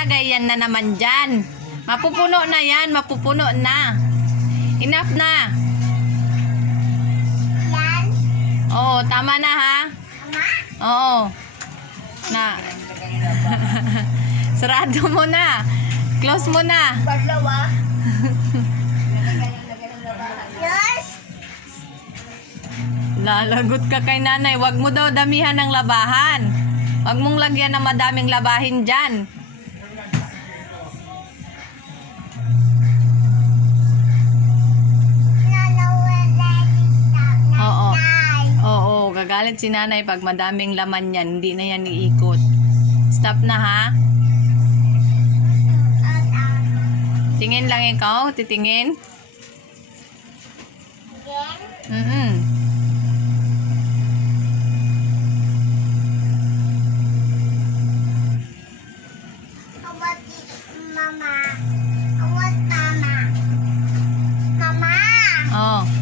ilagay yan na naman dyan. Mapupuno na yan, mapupuno na. Enough na. Yan. Oo, tama na ha. Tama? Oo. Na. Sarado mo na. Close mo na. Paglawa. Yes. Lalagot ka kay nanay. Huwag mo daw damihan ng labahan. Huwag mong lagyan ng madaming labahin dyan. Oo. Oo, gagalit si nanay pag madaming laman yan. Hindi na yan iikot. Stop na ha. Tingin lang ikaw. Titingin. Mm-mm. Mama. Mama. Oh.